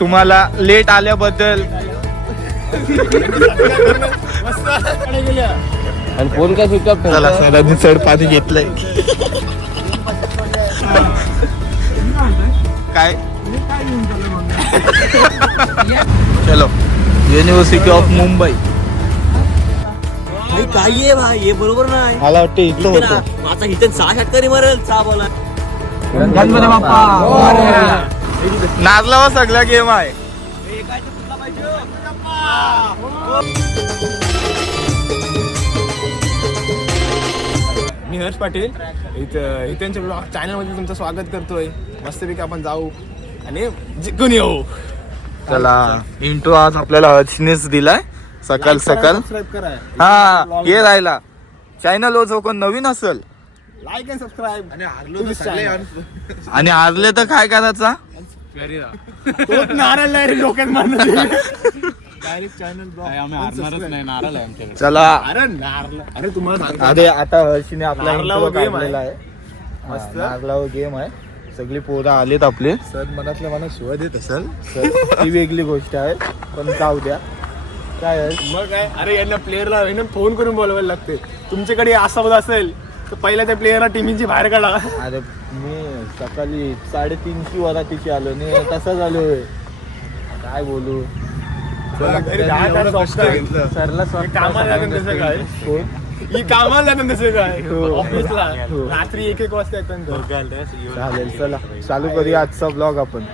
तुम्हाला लेट आल्याबद्दल. आणि फोन काय स्विच ऑफ चला सरांनी चढ पाणी घेतलंय. काय? चलो. युनिव्हर्सिटी ऑफ मुंबई काय आहे भाई? हे बरोबर नाही. मला वाटतं इथं होतं. आता इथे सहा षटकारी मरेल. सहा बोला. नाचला वा सगळा गेम आहे. मी हर्ष पाटील. इथं इथ्यांच्या ब्लॉग चॅनलमध्ये तुमचं स्वागत करतोय. मस्तपैकी आपण जाऊ आणि जिंकून येऊ. चला इंटू आज आपल्याला हर्षनेच दिलाय. सकाळ सकाळ सबस्क्राईब करा. हा हे राहिला. चॅनल जो कोण नवीन असेल. लाईक अँड सबस्क्राईब आणि हारलो आणि हारले तर काय करायचा? तोच नारळ नाही रे डोक्यात मारणार चला. अरे नारळ अरे तुम्हाला सांगतो. अरे आता हर्षीने आपला नारळा intro व game काढलेला आहे. मस्त. गेम आहे. सगळी पोरं आलेत आपले. सर मनातल्या मनात शिवाय देत असेल? तर ती वेगळी गोष्ट आहे पण जाऊ द्या. काय आहे? मग काय? अरे यांना प्लेअरला यांना फोन करून बोलवायला लागते. तुमच्याकडे असा असेल तर पहिल्या त्या प्लेअरला टीमची बाहेर काढा. अरे मी सकाळी साडेतीनशे वरातीची आलो. नाही तसा झालोय काय बोलू? चला, घरी दहा तास झोपताय. सरला कामाला तसं काय? कोण? ही कामाला जातात तसं काय? हो. ऑफिसला. हो. रात्री एक एक वाजता येतात चालेल चला. चालू करूया आजचा ब्लॉग आपण.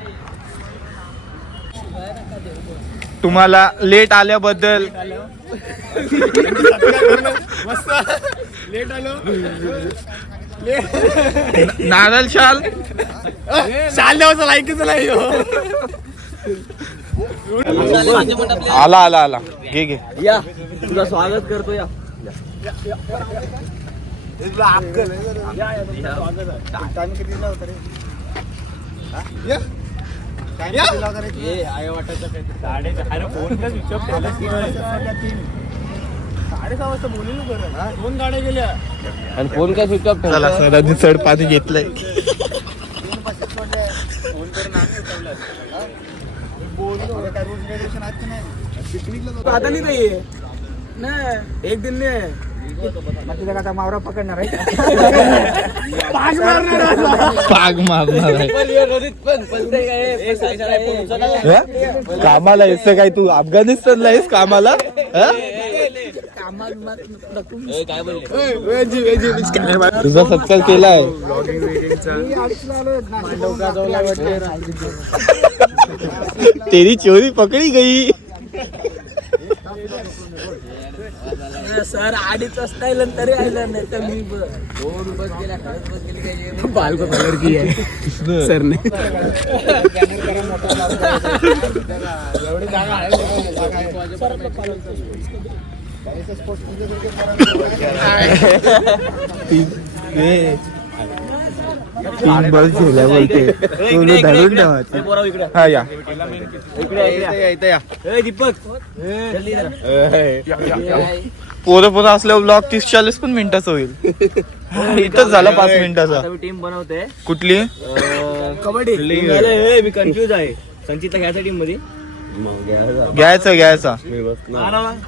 तुम्हाला लेट आल्याबद्दल मस्त. लेट आलो. नारळ शाल. शाल द्यावाचा लायकीच नाही हो. आला आला आला. घे घे. या. तुझं स्वागत करतो या. ये, आहे वाटायचं साडेसहा वाजता बोललेलो बरं. दोन गाड्या गेल्या. आणि फोन काय स्विच ऑफ चला सरांनी चढ पाणी घेतलंय. आता नाही काही. नाही एक दिन नाही. मावरा पकडणार आहे पाच मारणार आता. पाग मारणार आहे हं? कामाला आहेस काय तू? अफगाणिस्तानला आहेस कामाला? हं? तुझा सत्कार केलाय. तेरी चोरी पकडी गई. सर अडीच वाजता येईल तरी आलं नाही तर मी दोन बस गेल्या खरंच बस गेली काय बालको कलर की? आहे. सर ने तीन बॉल झेल्या बोलते. तुला धरून ठेवायचं हा या दीपक पोरं पोरं असल्यावर ब्लॉग तीस चाळीस पण मिनिटाचा होईल इथंच झाला पाच मिनिटाचा टीम बनवते कुठली कबड्डी मी कन्फ्युज आहे. संचितला घ्यायचा टीममध्ये. घ्यायचा घ्यायचा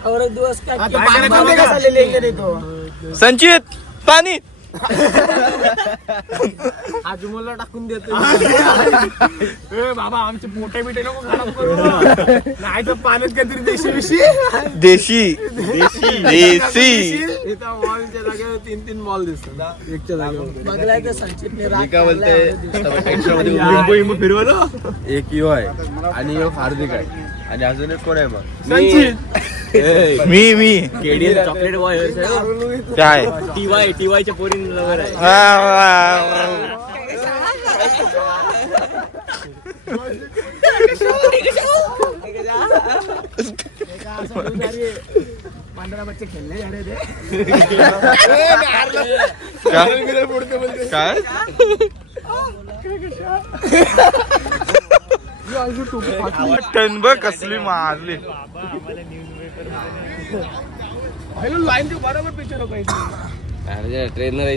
और दिवस पाण्यात का? संचित पाणी. आजूबाजूला टाकून देतो ए बाबा आमचे पोटे बिटे खराब करू. नाही तर पाण्यात काहीतरी देशी विशी देशी. देशी. इथं बॉलच्या जागेवर तीन तीन बॉल दिसतात. एकच्या जागेवर. बघलाय तर संचितने राग काय बोलते लिंबू लिंबू फिरवलं? एक यो आहे आणि एक हार्दिक आहे. आणि अजून एक कोण आहे मग? संचित. मी मी. केडीएल चॉकलेट बॉय काय? टीवाय टीवायच्या पोरीन लवर आहे? काय? टनब कसली मारली. लाईन बरोबर पिक्चर हो ट्रेनर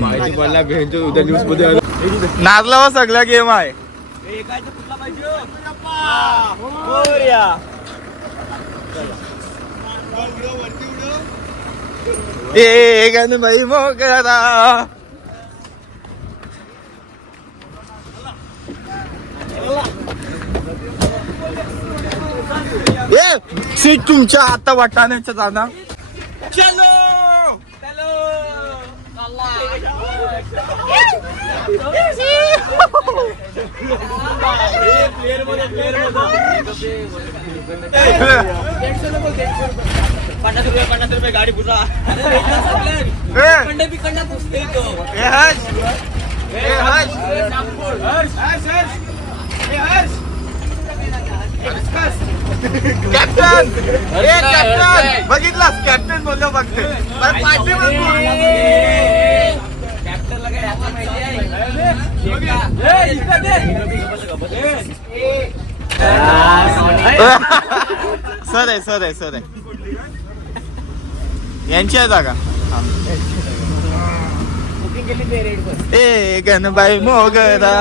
माहिती पडला भेटतो उद्या न्यूजमध्ये. आलं. नाचला वा सगळा गेम आहे. ए गणबाई मोगरा ए सीट तुमच्या आता वाटाण्याच्या जाणार चलो पन्नास रुपये पन्नास रुपये गाडी पुरा ए, कंडे बी कंडा पुसते तो ए हर्ष ए हर्ष कॅप्टन ए कॅप्टन बघितलास कॅप्टन बोललो बघते अरे. सर आहे सर आहे सर आहे. यांची आहे जागा. ए गणबाई मोगरा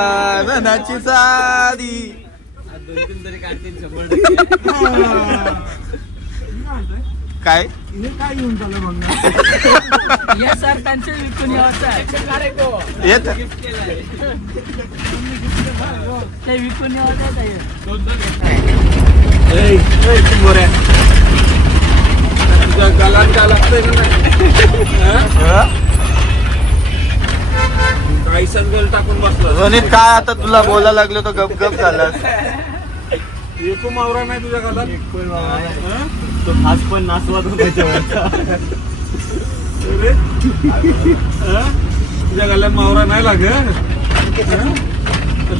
रनाची साडी दोन तीन तरी काढतील शंभर टक्के. काय? या सर त्यांचे विकून यावंच आहे येत. ते विकून यावंच आहे गलांच्या लागतंय का नाही? काही संगल टाकून बसला रोनित काय आता तुला बोलायला लागलो तर गप गप झालास? एकू मावरा नाही तुझ्या हं? आज पण नाचवत अरे? हं? तुझ्या गल्यात मावरा नाही लागत? हं?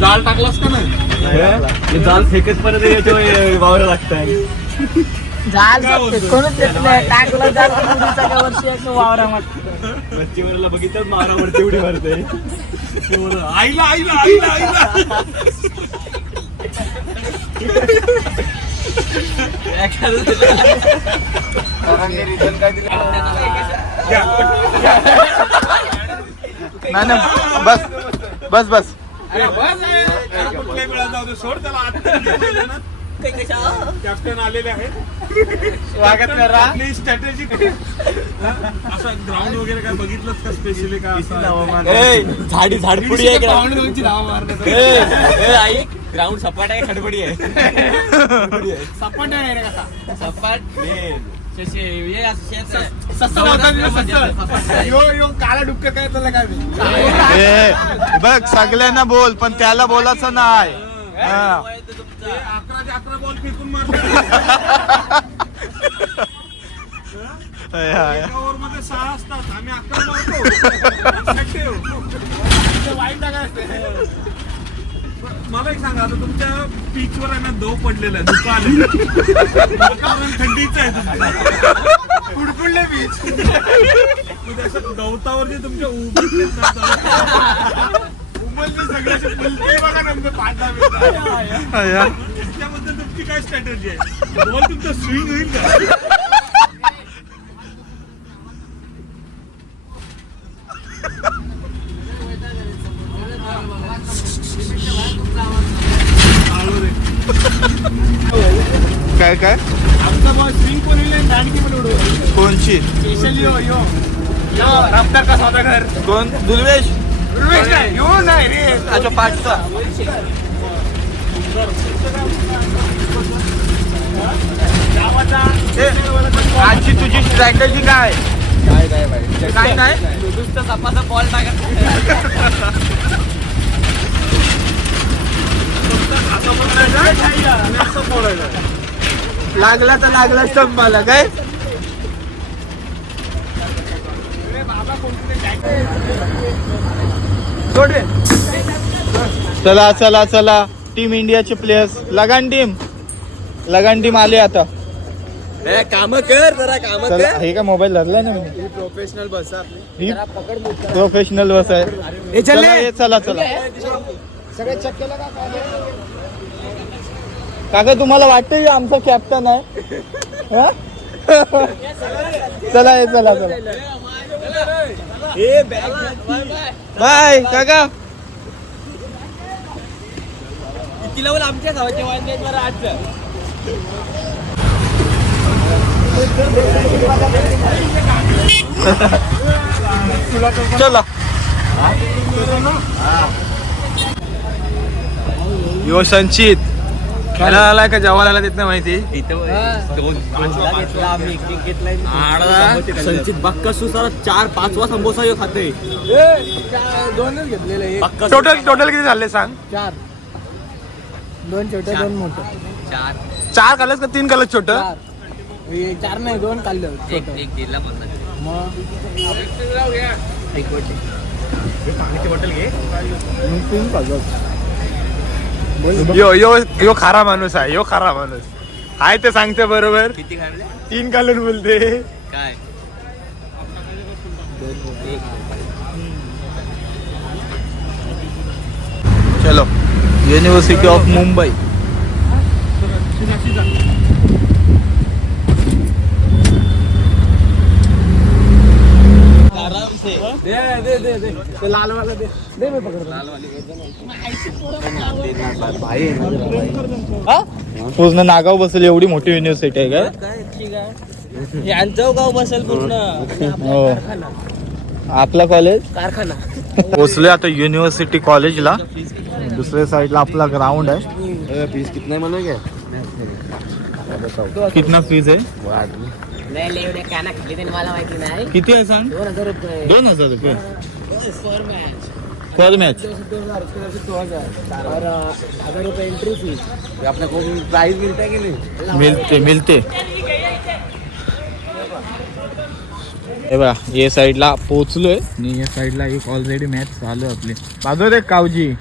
डाळ टाकलास का नाही? जाल फेकत पर्यंत याच्या वावर लागतंय. जाल? कोणच येत नाही. टाकलं जाल वर्षी एक वावरामध्ये बघितलं मारावर तेवढी भरते आईला आईला आईला आईला. नाही नाही बस बस बस. कॅप्टन आलेले आहेत. स्वागत करा. आपली स्ट्रॅटेजी असं ग्राउंड वगैरे काय बघितलंच का स्पेशली का असं? ए झाडी झाडपुडी आहे धाव मारण्याचं. ए, ए, आई. ग्राउंड सपाट आहे खडबडी आहे. सपाट आहे रे कसा. सपाट शशे, हे असं शेत आहे. सस्ता लावता ना सस्ता. यो यो काला डुक्क काय त्याला काय माहिती. ए, बघ सगळ्यांना बोल पण त्याला बोलायचं नाही. हा. ते अकरा बॉल फेकून मारतात ए, हा, एका ओव्हरमध्ये सहा असतात. आम्ही अकरा मारतो. वाईट जागा असते. मला एक सांगा आता तुमच्या पीच वर आहे ना दव पडलेला आहे धुकं आलेलं वातावरण थंडीचं आहे तुमचं. कुडकुडले पीच म्हणजे असं गवतावर जे तुमच्या उभी उमलले सगळे असे फुलते बघा नेमकं पाच दहा. त्याच्याबद्दल तुमची काय स्ट्रॅटजी आहे? तुमचा स्विंग होईल का चालू दे. काय काय आमचा बॉल स्विंग पण होईल आणि दांडकी पण उडवेल कोणची स्पेशली यो यो यो रफ्तार का सौदागर कोण? दुर्वेश? उर्वेश नाही यो नाही रे. अच्छा पाचचा. आजची तुझी स्ट्रॅटेजी काय? काय नाही? नुसतं सपाचा बॉल टाकत असं बोलायचं लागला तर लागला स्तंभाला काय? चला चला चला. टीम इंडियाचे players Lagaan team Lagaan team आले आता. काम कर जरा काम चला हे का मोबाईल धरलाय ना मी? प्रोफेशनल बस ही प्रोफेशनल बस आहे. चला ये, चला चला. काका तुम्हाला वाटतं हे आमचा कॅप्टन आहे? हा? चला ये चला चला. बाय काका. तिला बोल आमच्या गावाच्या वांगे बरं आजचं. चला. यो संचित. खेळायला आलाय का? जेवायला आला देत नाही माहिती संचित बाक्का सुसारा चार पाचवा समोसा यो खाते दोनच घेतलेले. टोटल टोटल किती झाले सांग? चार. दोन छोटे दोन मोठे. चार. चार कलर्स का तीन कलर छोट? चार. हे चार नाही दोन खाल्लं एक एक दिला मग? एक वाटी. यो यो यो खारा माणूस आहे यो खारा माणूस. आहे ते सांगते बरोबर. किती खाल्ले? तीन कलर बोलते. काय? चलो. युनिव्हर्सिटी ऑफ मुंबई दे दे दे दे ते लाल वाला दे दे मी पकडतो लाल पूर्ण नागाव बसेल एवढी मोठी युनिव्हर्सिटी आहे का यांचं गाव बसेल पूर्ण. हो. आपला कॉलेज कारखाना. पोचले आता युनिव्हर्सिटी कॉलेजला दुसऱ्या साईडला आपला ग्राउंड आहे. फीस कितना कितना फीज आहे? नाही एवढे काना खाल्ली त्यांनी मला माहिती नाही. किती आहे सांग? दोन हजार रुपये. दोन हजार रुपये. पर मॅच पर मॅच दोन हजार दो हजार और हजार रुपये एंट्री फी आपल्या कोण प्राईज मिळते की नाही? मिळते मिळते. हे बघा या साईडला पोचलोय आणि या साईडला एक ऑलरेडी मॅच चालू आहे आपली. बाजू रे कावजी.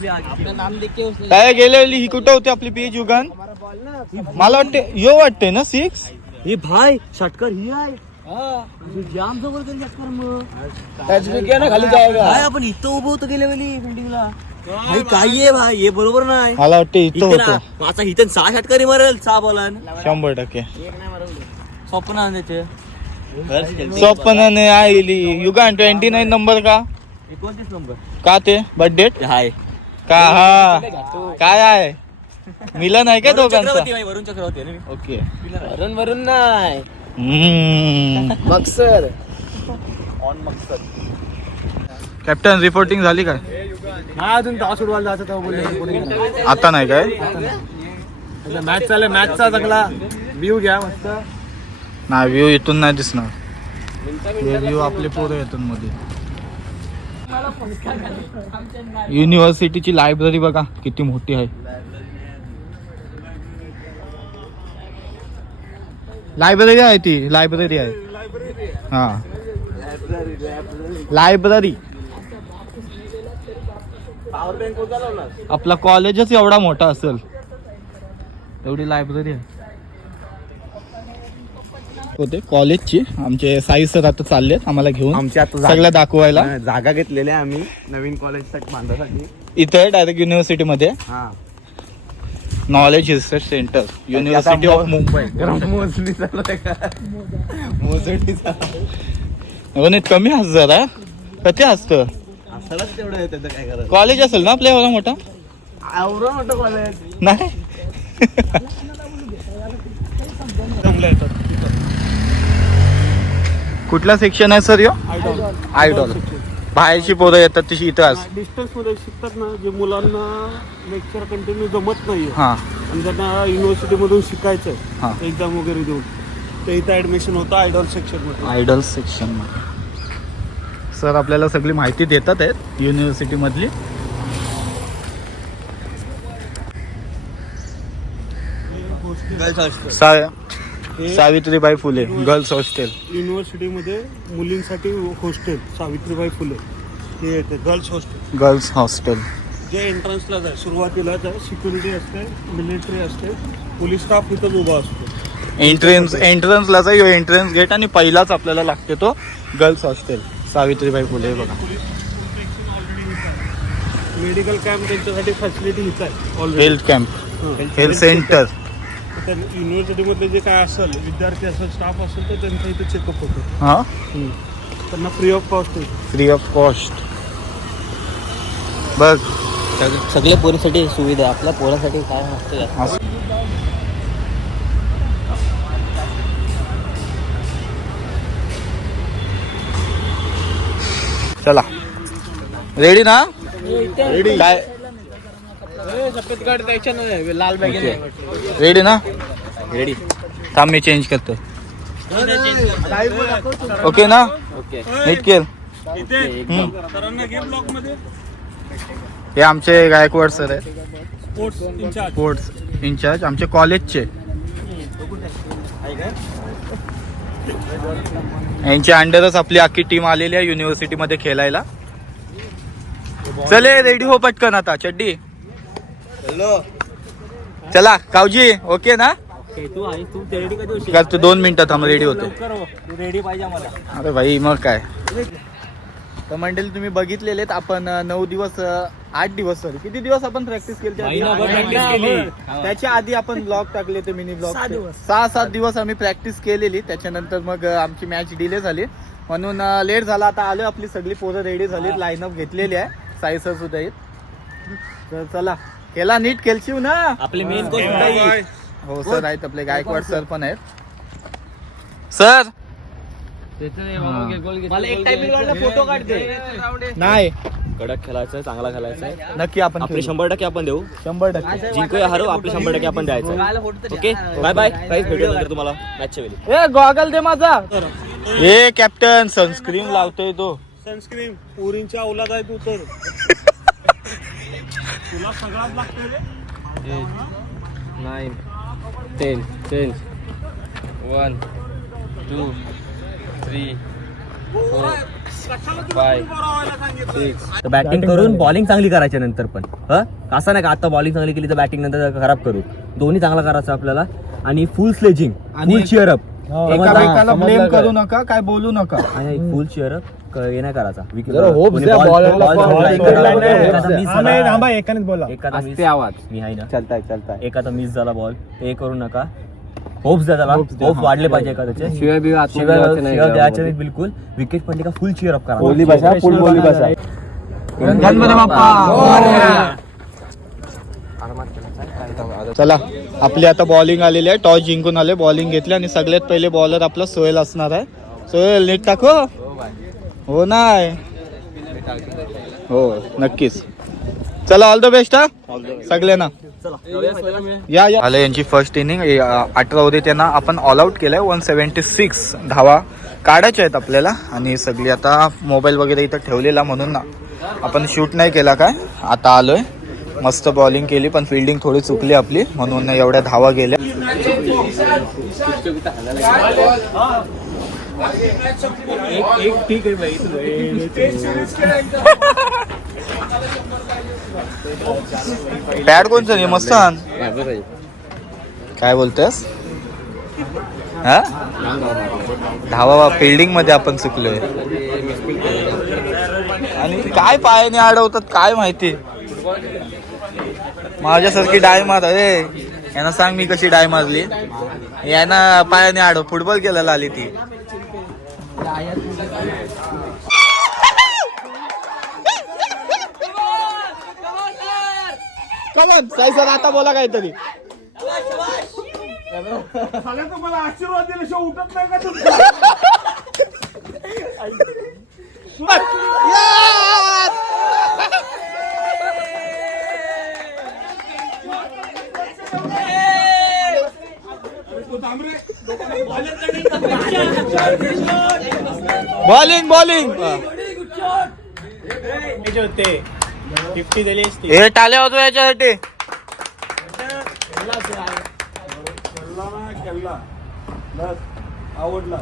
काय गेलेली ही कुठं होती आपली पेज युगान मला वाटते यो वाटते ना सिक्स हे भाई षटकर ही आहे. जाम जबरदस्त षटकर मग. ना खाली भाई आपण इथं उभं होतो गेल्या वेळी बिल्डिंगला काय आहे भाई? हे बरोबर नाही. मला वाटते इथं होतं. माझा इथं सहा षटकारी मारेल सहा बॉलान शंभर टक्के. स्वप्न आणायचे स्वप्नाने आली युगान ट्वेंटी नाईन नंबर का? एकोणतीस नंबर का ते? बर्थडे हाय. का? हा. काय आहे? मिलन आहे का दोघांचा? वरुण चक्रवर्ती आहे ना ओके. वरुण वरुण नाही. हम्म. मक्सर. कॅप्टन रिपोर्टिंग झाली काय? हा अजून तास उडवायला जायचं तेव्हा बोलले. आता नाही काय? मॅच चालू मॅचचा चांगला व्ह्यू घ्या मस्त. नाही व्ह्यू इथून नाही दिसणार. हे व्ह्यू आपले पोरं येतून मध्ये. युनिव्हर्सिटीची लायब्ररी बघा किती मोठी आहे. लायब्ररी आहे ती लायब्ररी आहे. हा. लायब्ररी. आपला कॉलेजच एवढा मोठा असेल. एवढी लायब्ररी आहे. होते कॉलेजची. आमचे साई सर आता चाललेत आम्हाला घेऊन. आमच्या आता सगळं दाखवायला. जागा- घेतलेल्या आम्ही. नवीन कॉलेज बांधासाठी. इथे डायरेक्ट युनिव्हर्सिटी मध्ये. हा. Knowledge research centre university of Mumbai मोजणी मोजणी कमी हस जरा. कधी असतं असलच तेवढं आहे त्याचं काय करायचं? कॉलेज असेल ना आपल्या एवढा मोठा? एवढं मोठं कॉलेज नाही. कुठला सेक्शन आहे सर यो? आयडॉल बाहेरची पोरं येतात तशी इथं अस डिस्टन्समध्ये शिकतात ना जे मुलांना लेक्चर कंटिन्यू जमत नाही हा. आणि ज्यांना युनिव्हर्सिटी मधून शिकायचं हा. एक्झाम वगैरे देऊन. ते इथं ऍडमिशन होतं आयडॉल सेक्शनमध्ये आयडल सेक्शनमध्ये सर आपल्याला सगळी माहिती देतात आहेत युनिव्हर्सिटी मधली. सा- Savitribai Phule girls hostel. University मध्ये मुलींसाठी हॉस्टेल सावित्रीबाई फुले. हे येते गर्ल्स हॉस्टेल. Girls hostel. जे एंट्रन्सलाच आहे सुरुवातीलाच आहे सिक्युरिटी असते मिलिटरी असते पोलीस स्टाफ इथंच उभा असतो. एंट्रन्स एंट्रन्सलाच आहे एंट्रन्स गेट आणि पहिलाच आपल्याला लागते तो गर्ल्स हॉस्टेल. सावित्रीबाई फुले बघा. मेडिकल कॅम्प त्यांच्यासाठी फॅसिलिटी आहे हेल्थ कॅम्प हेल्थ सेंटर त्या युनिव्हर्सिटीमधले जे काय असेल विद्यार्थी असेल स्टाफ असेल तर त्यांचा इथे चेकअप होतो. हा? त्यांना फ्री ऑफ कॉस्ट आहे. फ्री ऑफ कॉस्ट बघ. सग- सगळ्या पोरीसाठी सुविधा आहे. आपल्या पोरासाठी काय नसतं. असं. चला. रेडी ना? रेडी काय? लाल बॅग रेडी ना? रेडी थांब मी चेंज करतो. ओके ना? ओके नीट केल. इथे हम्म. सरांना गेम ब्लॉकमध्ये हे आमचे गायकवाड सर आहेत. स्पोर्ट्स इन्चार्ज स्पोर्ट्स इन्चार्ज आमचे कॉलेजचे यांच्या अंडरच आपली अख्खी टीम आलेली आहे युनिव्हर्सिटीमध्ये खेळायला. चले रेडी हो पटकन आता चड्डी. चला कावजी. ओके ना? तू आहे तू रेडी कधी होशील? करतो दोन मिनिटात थांब रेडी होते लवकर हो. तू रेडी पाहिजे आम्हाला. अरे भाई मग काय? तर मंडळी तुम्ही बघितलेले आपण अं, नऊ दिवस अं, आठ दिवस सॉरी किती दिवस आपण प्रॅक्टिस केली? त्याआधी? महिनाभर practice केली. त्याच्या आधी आपण ब्लॉग टाकले ते मिनी ब्लॉग सहा सात दिवस आम्ही प्रॅक्टिस केलेली. त्याच्यानंतर मग अं, आमची मॅच डिले झाली. म्हणून लेट झाला. आता आलो आपली सगळी पोरं रेडी झाली लाईनअप घेतलेली आहे. साई सर सुद्धा आहेत. तर चला. केला नीट केलशिव ना? आपले मेन कोच हो सर आहेत आपले गायकवाड सर पण आहेत. सर मला एक टाइमिंग फोटो काढते. नाही कडक खेळायचं चांगला खेळायचं नक्की आपण आपले खेळू. शंभर टक्के आपण देऊ. शंभर टक्के. जिंकूया हारू आपले शंभर टक्के आपण द्यायचं. ओके बाय बाय काहीच भेटू नंतर तुम्हाला मॅचच्या वेळी. ए गॉगल दे माझा. ए कॅप्टन सनस्क्रीन लावतोय तो. सनस्क्रीन पोरींच्या औलाद आहे तू तर. तुला सगळाच लागतोय रे. Nine ten ten one two three six तर बॅटिंग करून बॉलिंग चांगली करायची नंतर पण. ह? असं नाही का आता बॉलिंग चांगली केली तर बॅटिंग नंतर खराब करू. दोन्ही चांगला करायचं आपल्याला. आणि full sledging full cheer up एकामेकाला blame करू नका काय बोलू नका. फुल चिअर अप हे नाही करायचा. आवाज. मी आहे ना. चालताय चालताय. एखादा मिस झाला बॉल हे करू नका. होप्स द्या त्याला. होप वाढले पाहिजे एखाद्याचे. शिवाय द्यायचे बिलकुल. विकेट पडली का फुल चिअर अप करा. बोली भाषा फुल बोली भाषा. चला. आपली आता बॉलिंग आलेली आहे. टॉस जिंकून आले. बॉलिंग घेतली आणि सगळ्यात पहिले बॉलर आपला सोहेल असणार आहे. सोहेल नीट टाको? हो नाही. हो नक्कीच. चला ऑल द बेस्ट हा? सगळ्यांना. या या. आलं यांची फर्स्ट इनिंग अठरा होते त्यांना आपण ऑल आउट केलंय. वन सेव्हन्टी सिक्स धावा काढायच्या आहेत आपल्याला. आणि सगळी आता मोबाईल वगैरे इथं ठेवलेला म्हणून ना आपण शूट नाही केला काय. आता आलोय. मस्त बॉलिंग केली पण फिल्डिंग थोडी चुकली आपली म्हणून एवढ्या धावा गेल्या. बॅट कोणचं नाही मस्त. काय बोलतोस? हा? धावा फिल्डिंगमध्ये आपण चुकलोय. आणि काय पायाने अडवतात काय माहिती? माझ्यासारखी डाय मार अरे यांना सांग मी कशी डाय मारली. यांना पायाने अडव फुटबॉल केलेला आली ती. कमन साई सर आता बोला काहीतरी. तुम्हाला आशीर्वाद दिल्याशिवाय उठत नाही का बॉलिंग बॉलिंग. फिफ्टी झाली असती हे टाले होतो याच्यासाठी. आवडला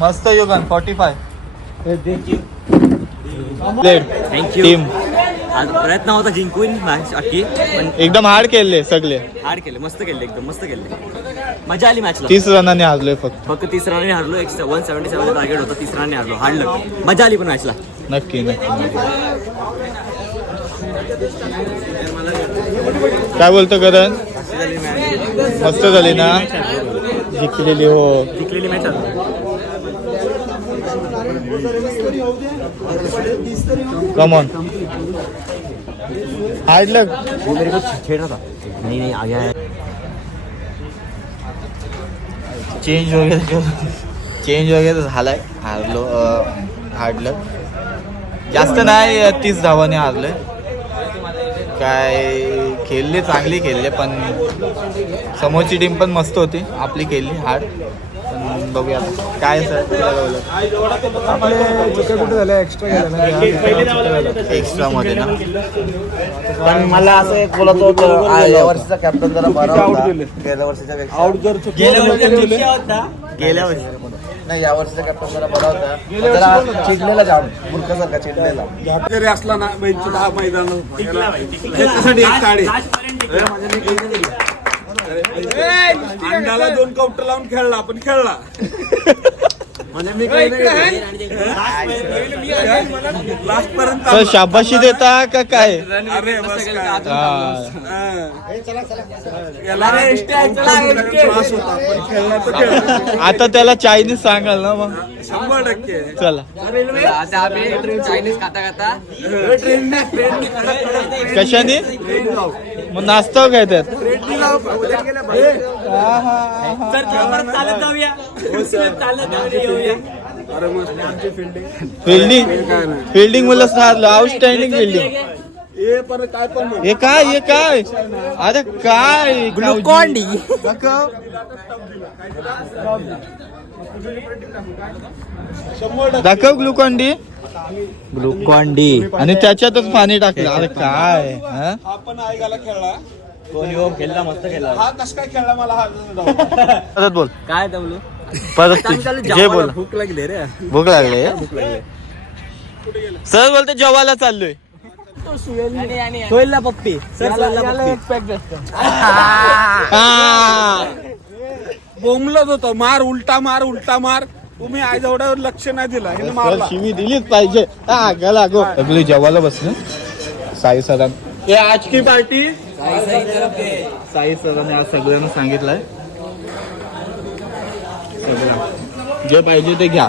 मस्त योगन forty five thank you team प्रयत्न होता जिंकून मॅच अख्खी पण एकदम हार्ड केले सगळे. हार्ड केले मस्त केले एकदम मस्त केले. मजा आली मॅचला तीस रनाने हारलोय फक्त. फक्त तीस रनाने हारलो एक वन सेव्हन्टी सेव्हन टार्गेट होता तीस रनाने हारलो. हारलं मजा आली पण मॅचला नक्की नक्की. काय बोलतो करण? मस्त झाली ना? जिंकलेली हो. जिंकलेली मॅच आज हार्ड वो मेरे को छेड़ा था। नहीं नहीं आ हो गया हो है चेंज वगैरे चेंज वगैरे झालाय हारलो हारलं जास्त नाही तीस धावाने हारलं काय खेळले चांगली खेळले पण समोरची टीम पण मस्त होती. आपली खेळली हार. बघूया. काय सर एक्स्ट्रा मध्ये ना? पण मला असं एक बोलत होतं आ, या वर्षीचा कॅप्टन जरा बरा होता. गेल्या वर्षीच्या आउट जर गेल्या वर्षी होता? गेल्या वर्षी नाही या वर्षीचा कॅप्टन जरा बरा होता. जरा चिडलेला जाम मूर्खासारखा चिडलेला. जरी असला ना मैदान त्याच्यासाठी एक काढे अंगाला दोन काउंटर लावून खेळला पण खेळला. लास्ट पर्यंत सर शाबाशी देता का काय? अरे बस आता त्याला चायनीज सांगाल ना मग. शंभर टक्के. चला. चायनीज खाता खाता. कशाने? मग नाचतो काय त्यात? चालत जाऊया. चालत जाऊया फिल्डिंग फिल्डिंग मला साधलं. आउटस्टँडिंग फिल्डिंग हे काय. हे काय हे काय? अरे काय? ग्लुकॉन डी दाखव. दाखव ग्लुकॉन डी ग्लुकॉन डी. आणि त्याच्यातच पाणी टाकलं. अरे काय? हा? हा? पण ऐकायला खेळला. कोणी हो खेळला मस्त खेळला. हा कस काय खेळला मला हा. परत बोल. काय दमलो परत जे बोल. भूक लागली रे. भूक लागले? सर बोलते जेवायला चाललोय. सोयला पप्पी. सर सोयला पप्पी. हा. बोंबलत होतो. मार उलटा मार उलटा मार. तुम्ही आई एवढ्यावर लक्ष नाही दिला हिने सर मारला. शिवी दिलीच पाहिजे. हा, गेला गो. सगळी जेवायला बसले. साई सरां हे आज की पार्टी? साई सरांनी आज सगळ्यांना सांगितलंय. सगळं. जे पाहिजे ते घ्या.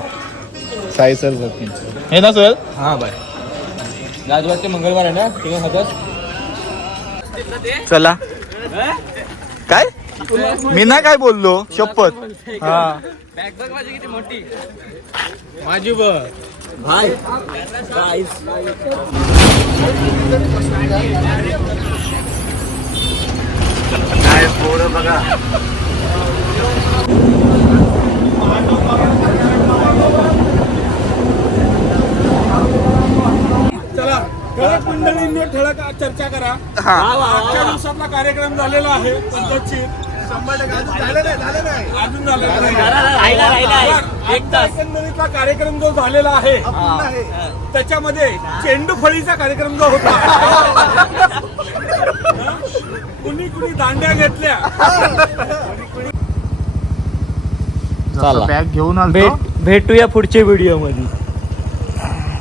साई सर हे ना सोहेल हा बाय. राजवाडचे मंगळवार आहे ना? तुम्ही चला. मी ना काय बोललो? शपथ. हा. माझी बर भाई गाइस काय पोरं बघा चला ठळक मंडळींनी ठळक चर्चा करा. आजच्या दिवसातला कार्यक्रम झालेला आहे पद्धतशीर. शंभर टक्के. अजून झालं नाही झालं नाही. अजून झालेला नाही. राहिला राहिला बरं, एक तास. एकंदरीतला कार्यक्रम जो झालेला आहे त्याच्यामध्ये चेंडू फळीचा कार्यक्रम जो होता. कुणी कुणी दांड्या घेतल्या. चला. बॅग घेऊन आलो भेट भेटूया पुढच्या व्हिडिओमध्ये.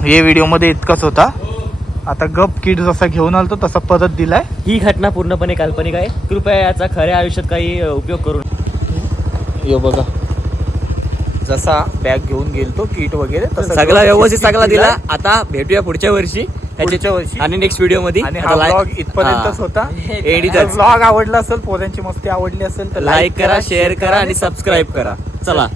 हे व्हिडिओमध्ये इतकाच होता. आता गप किड जसा घेऊन आलतो तसा परत दिलाय. ही घटना पूर्णपणे काल्पनिक आहे. कृपया याचा खऱ्या आयुष्यात काही उपयोग करू नका. यो बघा. जसा बॅग घेऊन गेलतो किट वगैरे तसा सगळा व्यवस्थित किट सगळा. दिला. आता भेटूया पुढच्या वर्षी. पुढच्या वर्षी. आणि नेक्स्ट व्हिडिओमध्ये. आणि हा ब्लॉग इथपर्यंतच होता. एडिटर ब्लॉग आवडला असेल पोरांची मस्ती आवडली असेल तर लाईक करा शेअर करा आणि सबस्क्राईब करा. चला.